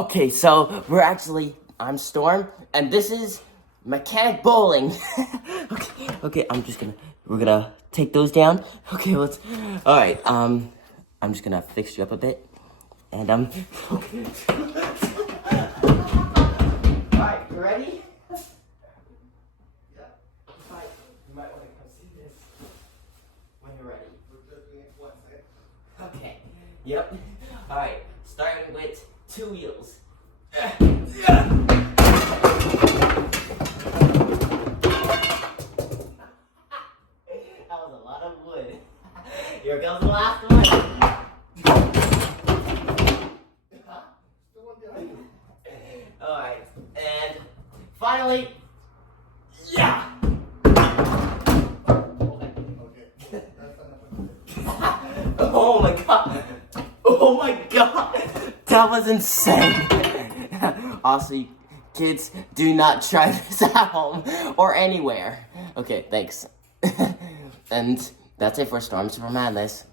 Okay, so I'm Storm, and this is mechanic bowling. okay, we're gonna take those down. Okay, alright, I'm just gonna fix you up a bit, and, okay. Alright, you ready? Yeah. You might wanna come see this when you're ready. Okay, yep. Alright, starting with 2 wheels. That was a lot of wood. Here goes the last one. Alright, and finally, yeah! Oh my god! Oh my god! That was insane! Also, kids, do not try this at home or anywhere. Okay, thanks. And that's it for Storm Super Madness.